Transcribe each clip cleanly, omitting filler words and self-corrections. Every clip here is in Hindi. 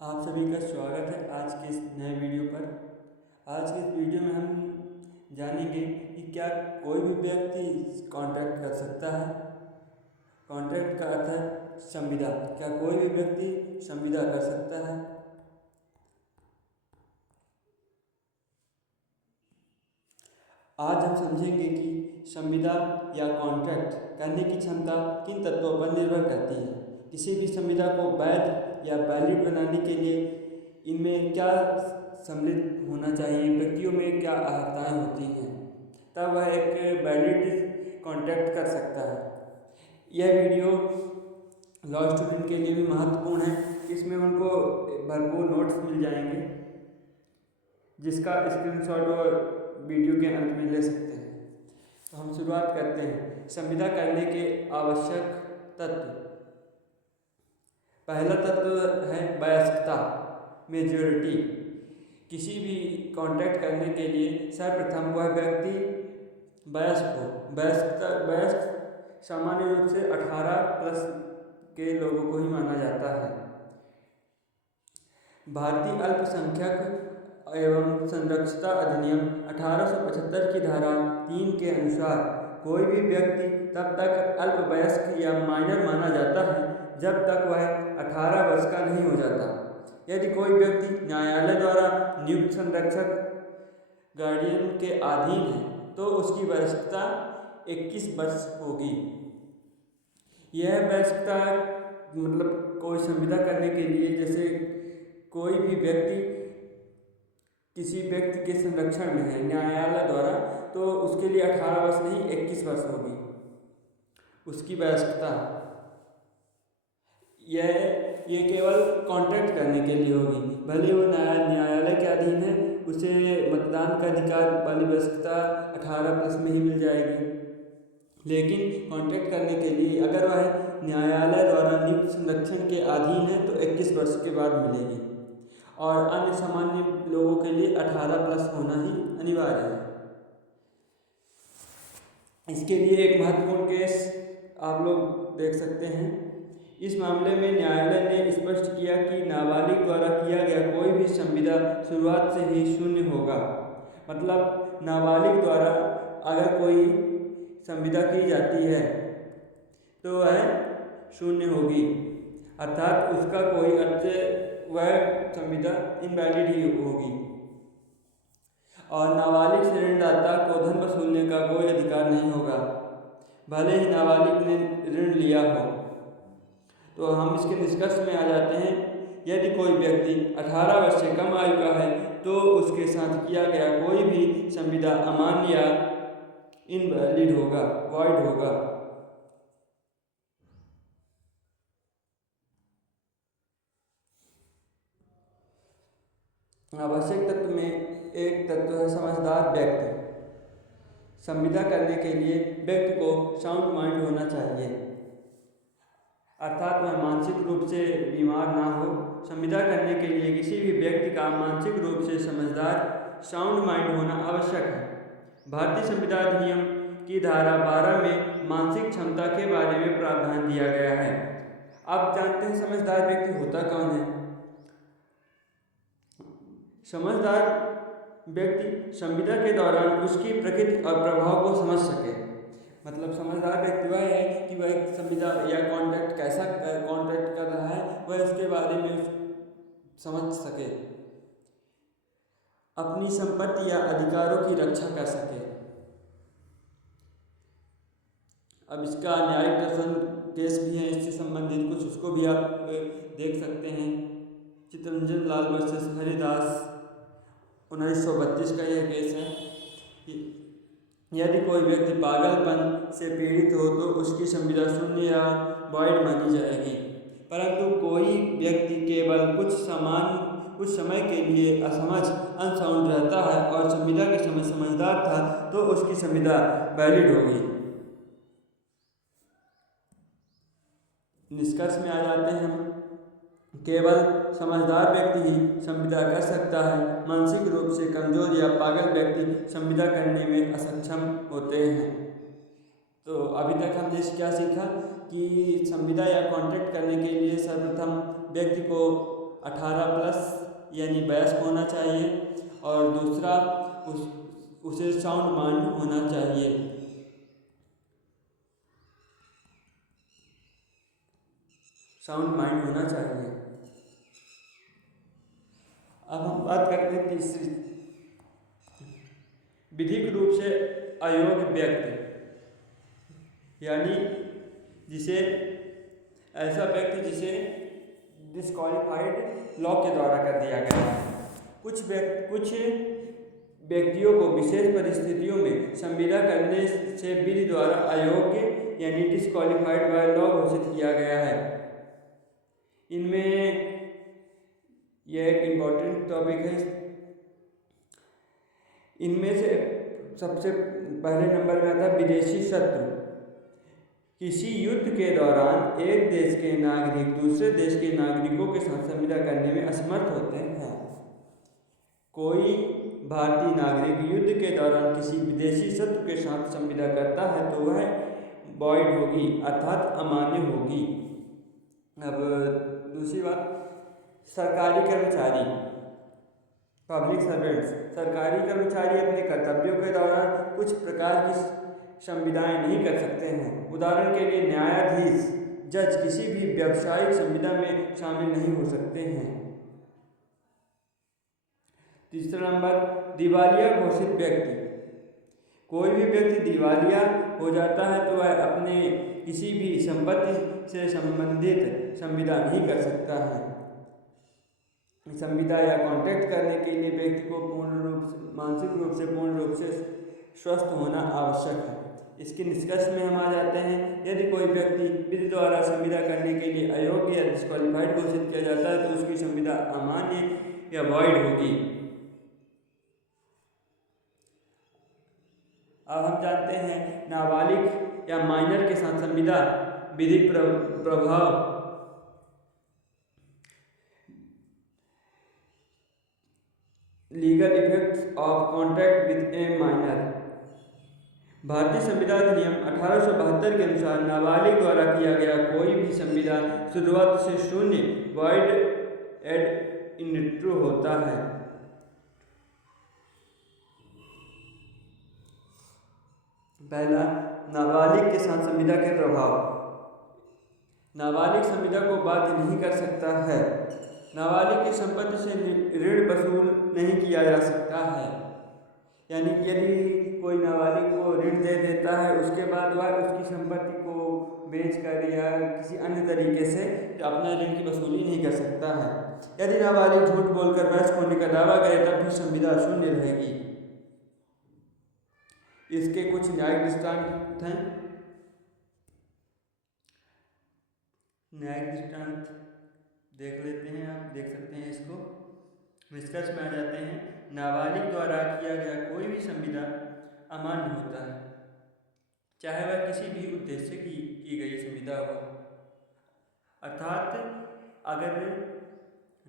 आप सभी का स्वागत है आज के इस नए वीडियो पर। आज के इस वीडियो में हम जानेंगे कि क्या कोई भी व्यक्ति कॉन्ट्रैक्ट कर सकता है। कॉन्ट्रैक्ट का अर्थ है संविदा। क्या कोई भी व्यक्ति संविदा कर सकता है? आज हम समझेंगे कि संविदा या कॉन्ट्रैक्ट करने की क्षमता किन तत्वों पर निर्भर करती है। किसी भी संविदा को वैध या वैलिड बनाने के लिए इनमें क्या सम्मिलित होना चाहिए, व्यक्तियों में क्या अहर्ताएँ होती हैं, तब वह एक वैलिड कॉन्ट्रैक्ट कर सकता है। यह वीडियो लॉ स्टूडेंट के लिए भी महत्वपूर्ण है। इसमें उनको भरपूर नोट्स मिल जाएंगे जिसका स्क्रीनशॉट और वीडियो के अंत में ले सकते हैं। तो हम शुरुआत करते हैं। संविदा करने के आवश्यक तत्व। पहला तत्व है वयस्कता, मेजॉरिटी। किसी भी कॉन्ट्रैक्ट करने के लिए सर्वप्रथम वह व्यक्ति वयस्क हो। वयस्क सामान्य रूप से 18+ के लोगों को ही माना जाता है। भारतीय अल्पसंख्यक एवं संरक्षता अधिनियम 1875 की धारा 3 के अनुसार कोई भी व्यक्ति तब तक अल्पवयस्क या माइनर माना जाता है जब तक वह 18 वर्ष का नहीं हो जाता। यदि कोई व्यक्ति न्यायालय द्वारा नियुक्त संरक्षक गार्डियन के अधीन है तो उसकी वयस्कता 21 वर्ष होगी। यह वयस्कता मतलब कोई संविदा करने के लिए, जैसे कोई भी व्यक्ति किसी व्यक्ति के संरक्षण में है न्यायालय द्वारा, तो उसके लिए 18 वर्ष नहीं 21 वर्ष होगी उसकी वयस्कता। ये केवल कॉन्ट्रैक्ट करने के लिए होगी। भले वो न्यायालय के अधीन है, उसे मतदान का अधिकार वाली वयस्कता 18+ में ही मिल जाएगी। लेकिन कॉन्ट्रैक्ट करने के लिए अगर वह न्यायालय द्वारा नियुक्त संरक्षण के अधीन है तो 21 वर्ष के बाद मिलेगी। और अन्य सामान्य लोगों के लिए 18+ होना ही अनिवार्य है। इसके लिए एक महत्वपूर्ण केस आप लोग देख सकते हैं। इस मामले में न्यायालय ने स्पष्ट किया कि नाबालिग द्वारा किया गया कोई भी संविदा शुरुआत से ही शून्य होगा। मतलब नाबालिग द्वारा अगर कोई संविदा की जाती है तो वह शून्य होगी, अर्थात उसका कोई अर्थ, वह संविदा इनवैलिड ही होगी। और नाबालिग से ऋणदाता को धन वसूलने का कोई अधिकार नहीं होगा, भले ही नाबालिग ने ऋण लिया हो। तो हम इसके निष्कर्ष में आ जाते हैं, यदि कोई व्यक्ति 18 वर्ष से कम आयु का है तो उसके साथ किया गया कोई भी संविदा अमान्य या इनवैलिड होगा, वॉइड होगा। आवश्यक तत्व में एक तत्व है समझदार व्यक्ति। संविदा करने के लिए व्यक्ति को साउंड माइंड होना चाहिए, अर्थात वह मानसिक रूप से बीमार ना हो। संविदा करने के लिए किसी भी व्यक्ति का मानसिक रूप से समझदार साउंड माइंड होना आवश्यक है। भारतीय संविदा अधिनियम की धारा 12 में मानसिक क्षमता के बारे में प्रावधान दिया गया है। आप जानते हैं समझदार व्यक्ति होता कौन है? समझदार व्यक्ति संविदा के दौरान उसकी प्रकृति और प्रभाव को समझ सके। मतलब समझदार व्यक्ति वह है कि वह संविदा या कॉन्ट्रैक्ट कैसा कॉन्ट्रैक्ट कर रहा है, वह उसके बारे में समझ सके, अपनी संपत्ति या अधिकारों की रक्षा कर सके। अब इसका न्यायिक दर्शन केस भी है इससे संबंधित कुछ, उसको भी आप देख सकते हैं। चित्तरंजन लाल वर्सेस हरिदास 1932 का यह केस है। यदि कोई व्यक्ति पागलपन से पीड़ित हो तो उसकी संविदा शून्य या वॉइड मानी जाएगी। परंतु कोई व्यक्ति केवल कुछ समय के लिए असमझ अनसाउंड रहता है और संविदा के समय समझदार था तो उसकी संविदा वैलिड होगी। निष्कर्ष में आ जाते हैं हम, केवल समझदार व्यक्ति ही संविदा कर सकता है। मानसिक रूप से कमजोर या पागल व्यक्ति संविदा करने में असक्षम होते हैं। तो अभी तक हमने क्या सीखा कि संविदा या कॉन्ट्रैक्ट करने के लिए सर्वप्रथम व्यक्ति को 18+ यानी वयस्क होना चाहिए, और दूसरा उसे साउंड माइंड होना चाहिए। साउंड माइंड होना चाहिए। अब हम बात करते हैं तीसरी, विधिक रूप से अयोग्य व्यक्ति, यानी जिसे ऐसा व्यक्ति जिसे डिस्क्वालीफाइड लॉ के द्वारा कर दिया गया है। कुछ व्यक्तियों को विशेष परिस्थितियों में संविदा करने से विधि द्वारा अयोग्य यानी डिस्क्वालीफाइड बाय लॉ घोषित किया गया है। इनमें यह एक इम्पॉर्टेंट टॉपिक है। इनमें से सबसे पहले नंबर में आता है विदेशी शत्रु। किसी युद्ध के दौरान एक देश के नागरिक दूसरे देश के नागरिकों के साथ संविदा करने में असमर्थ होते हैं। कोई भारतीय नागरिक युद्ध के दौरान किसी विदेशी शत्रु के साथ संविदा करता है तो वह वॉइड होगी, अर्थात अमान्य होगी। अब दूसरी बात, सरकारी कर्मचारी, पब्लिक सर्वेंट्स। सरकारी कर्मचारी अपने कर्तव्यों के दौरान कुछ प्रकार की संविदाएं नहीं कर सकते हैं। उदाहरण के लिए न्यायाधीश, जज किसी भी व्यावसायिक संविदा में शामिल नहीं हो सकते हैं। तीसरा नंबर, दिवालिया घोषित व्यक्ति। कोई भी व्यक्ति दिवालिया हो जाता है तो वह अपने किसी भी संपत्ति से संबंधित संविदा नहीं कर सकता है। संविदा या कॉन्ट्रैक्ट करने के लिए व्यक्ति को मानसिक रूप से पूर्ण रूप से स्वस्थ होना आवश्यक है। इसके निष्कर्ष में हम आ जाते हैं, यदि कोई व्यक्ति विधि द्वारा संविदा करने के लिए अयोग्य या डिस्क्वालीफाइड घोषित किया जाता है तो उसकी संविदा अमान्य या वॉइड होगी। अब हम जानते हैं नाबालिग या माइनर के साथ संविदा विधिक प्रभाव। Legal effects of contract with A minor. भारतीय संविदा अधिनियम 1872 के अनुसार नाबालिग द्वारा किया गया कोई भी संविदा शुरुआत से शून्य, वॉइड एड इनिट्रो होता है। पहला, नाबालिग के साथ संविदा के प्रभाव। नाबालिग संविदा को बाध्य नहीं कर सकता है। नाबालिग की संपत्ति से ऋण वसूल नहीं किया जा सकता है। यानी यदि कोई नाबालिग को ऋण दे देता है, उसके बाद वह उसकी संपत्ति को बेचकर या किसी अन्य तरीके से अपना ऋण की वसूली नहीं कर सकता है। यदि नाबालिग झूठ बोलकर वयस्क होने का दावा करे तब भी संविदा शून्य रहेगी। इसके कुछ न्यायिक दृष्टांत हैं। न्यायिक दृष्टांत देख लेते हैं, आप देख सकते हैं इसको। निष्कर्ष में आ जाते हैं, नाबालिग द्वारा किया गया कोई भी संविदा अमान्य होता है, चाहे वह किसी भी उद्देश्य की गई संविदा हो। अर्थात अगर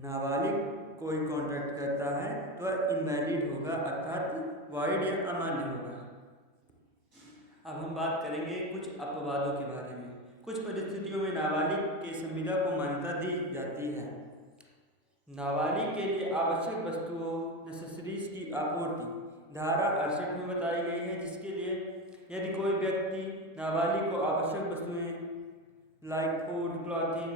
नाबालिग कोई कॉन्ट्रैक्ट करता है तो वह इनवैलिड होगा, अर्थात वॉइड या अमान्य होगा। अब हम बात करेंगे कुछ अपवादों के बारे में। कुछ परिस्थितियों में नाबालिग के संविदा को मान्यता दी जाती है। नाबालिग के लिए आवश्यक वस्तुओं नेसेसरीज की आपूर्ति धारा 68 में बताई गई है, जिसके लिए यदि कोई व्यक्ति नाबालिग को आवश्यक वस्तुएं like food, clothing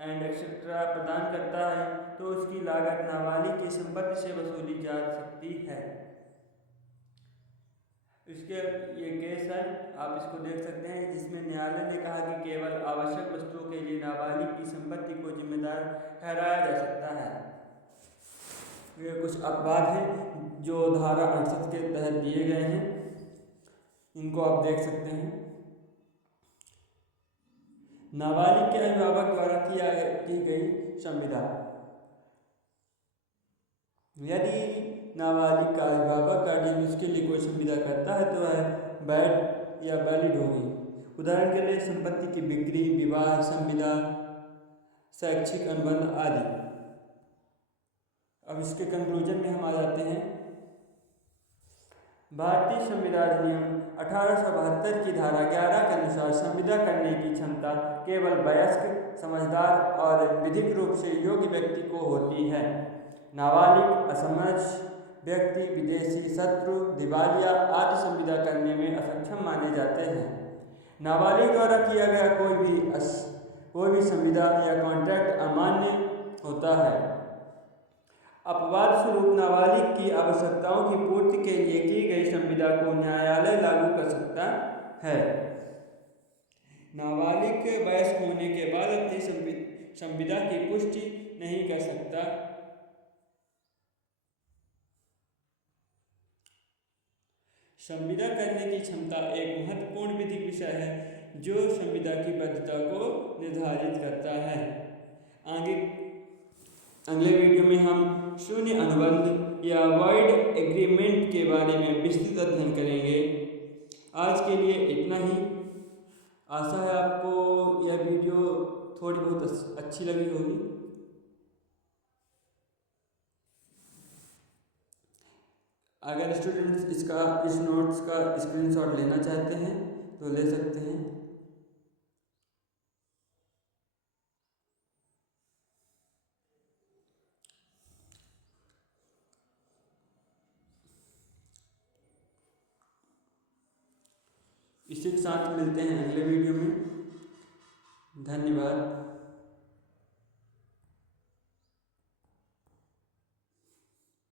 and etcetera प्रदान करता है तो उसकी लागत नाबालिग की संपत्ति से वसूली जा सकती है। इसके ये केस है, आप इसको देख सकते हैं, जिसमें न्यायालय ने कहा कि केवल आवश्यक वस्तुओं के लिए नाबालिग की संपत्ति को जिम्मेदार ठहराया जा सकता है। ये कुछ अपवाद हैं जो धारा 68 के तहत दिए गए हैं, इनको आप देख सकते हैं। नाबालिग के अभिभावक द्वारा की गई संविदा। यदि नाबालिग का अभिभावक गार्डियन उसके लिए कोई संविदा करता है तो वह वैध या वैलिड होगी। उदाहरण के लिए संपत्ति की बिक्री, विवाह संविदा, शैक्षिक अनुबंध आदि। अब इसके कंक्लूजन में हम आ जाते हैं। भारतीय संविधान अधिनियम 1872 की धारा 11 के अनुसार संविदा करने की क्षमता केवल वयस्क, समझदार और विधिक रूप से योग्य व्यक्ति को होती है। नाबालिग, असमझ व्यक्ति, विदेशी, शत्रु, दिवालिया आदि संविदा करने में असक्षम माने जाते हैं। नाबालिग द्वारा किया गया कोई भी संविदा या कॉन्ट्रैक्ट अमान्य होता है। अपवाद स्वरूप नाबालिग की आवश्यकताओं की पूर्ति के लिए की गई संविदा को न्यायालय लागू कर सकता है। नाबालिग के वयस्क होने के बाद अपनी संविदा की पुष्टि नहीं कर सकता। संविदा करने की क्षमता एक महत्वपूर्ण विधिक विषय है जो संविदा की वैधता को निर्धारित करता है। अगले वीडियो में हम शून्य अनुबंध या वॉइड एग्रीमेंट के बारे में विस्तृत अध्ययन करेंगे। आज के लिए इतना ही। आशा है आपको यह वीडियो थोड़ी बहुत अच्छी लगी होगी। अगर स्टूडेंट्स इस नोट्स का स्क्रीनशॉट लेना चाहते हैं तो ले सकते हैं। इसी के साथ मिलते हैं अगले वीडियो में। धन्यवाद।